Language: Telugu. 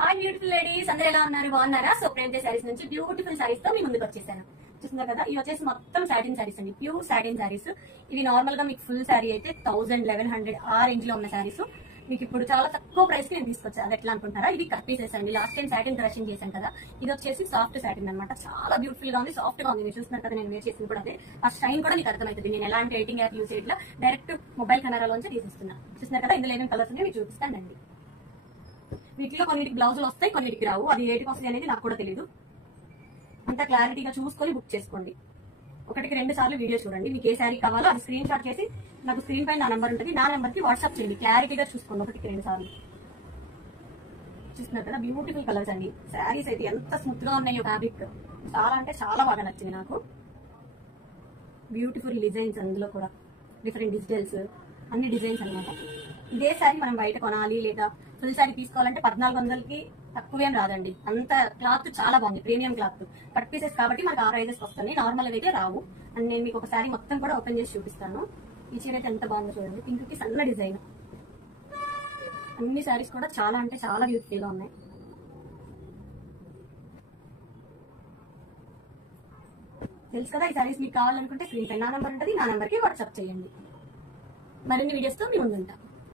హాయ్ బ్యూటిఫుల్ లేడీస్, అందరూ ఎలా ఉన్నారు? బాగున్నారా? సో ప్రేమ సారీస్ నుంచి బ్యూటిఫుల్ సారీస్ తో మీ ముందుకు వచ్చేసాను. చూస్తున్నారు కదా, ఇవి వచ్చేసి మొత్తం సాటిన్ సారీస్ అండి, ప్యూర్ సాటిన్ సారీస్. ఇవి నార్మల్ గా మీకు ఫుల్ సారీ అయితే 1100 ఆ రేంజ్ లో ఉన్న సారీస్ మీకు ఇప్పుడు చాలా తక్కువ ప్రైస్ కి నేను తీసుకొచ్చాను. అది ఎట్లా అనుకుంటారా? ఇది కట్ పీసెస్ అండి. లాస్ట్ టైం సాటిన్ క్రషింగ్ చేశాను కదా, ఇది వచ్చేసి సాఫ్ట్ సాటిన్ అనమాట. చాలా బ్యూటిఫుల్ గా ఉంది, సాఫ్ట్ గా ఉంది. మీరు చూస్తున్నారు కదా, నేను వేర్ చేసింది కూడా అదే. ఆ షైన్ కూడా మీకు అర్థమవుతుంది. నేను ఎలాంటి ఎడిటింగ్ యాప్ యూజ్ చేయట్లా, డైరెక్ట్ మొబైల్ కెమెరాలోంచి తీసిస్తున్నాను. చూస్తున్నారు కదా, ఇందులో ఏమేమి కలర్స్ ఉన్నాయి మీకు చూపిస్తానండి. వీటిలో కొన్నిటికి బ్లౌజులు వస్తాయి, కొన్నిటికి రావు. అది ఏటికి వస్తుంది అనేది నాకు కూడా తెలియదు. అంతా క్లారిటీగా చూసుకొని బుక్ చేసుకోండి. ఒకటికి 2 సార్లు వీడియో చూడండి. మీకు ఏ శారీ కావాలో అది స్క్రీన్ షాట్ చేసి నాకు స్క్రీన్ పైన నా నెంబర్ ఉంటుంది, నా నెంబర్ కి వాట్సాప్ చేయండి. క్లారిటీగా చూసుకోండి. ఒకటికి 2 సార్లు. చూస్తున్నారు కదా, బ్యూటిఫుల్ కలర్స్ అండి. శారీస్ అయితే ఎంత స్మూత్ గా ఉన్నాయో, ఫ్యాబ్రిక్ చాలా అంటే చాలా బాగా నచ్చింది నాకు. బ్యూటిఫుల్ డిజైన్స్, అందులో కూడా డిఫరెంట్ డిజిటల్స్, అన్ని డిజైన్స్ అనమాట. ఇదే శారీ మనం బయట కొనాలి లేదా ఫుల్ శారీ తీసుకోవాలంటే 1400కి తక్కువేం రాదండి. అంత క్లాత్ చాలా బాగుంది, ప్రీమియం క్లాత్. కట్ పీసెస్ కాబట్టి మనకు ఆ ప్రైజెస్ వస్తుంది, నార్మల్ అయితే రావు. అండ్ నేను మీకు ఒక శారీ మొత్తం కూడా ఓపెన్ చేసి చూపిస్తాను. ఈ చీర అయితే ఎంత బాగుందో చూడండి, పింక్ కి సన్న డిజైన్. అన్ని శారీస్ కూడా చాలా అంటే చాలా బ్యూటిఫుల్ గా ఉన్నాయి. తెలుసు కదా, ఈ శారీస్ మీకు కావాలనుకుంటే స్క్రీన్ పై నా నెంబర్ ఉంటుంది, నా నెంబర్ కి వాట్సాప్ చేయండి. మరిన్ని వీడియోస్ తో మీ ముందుంటా.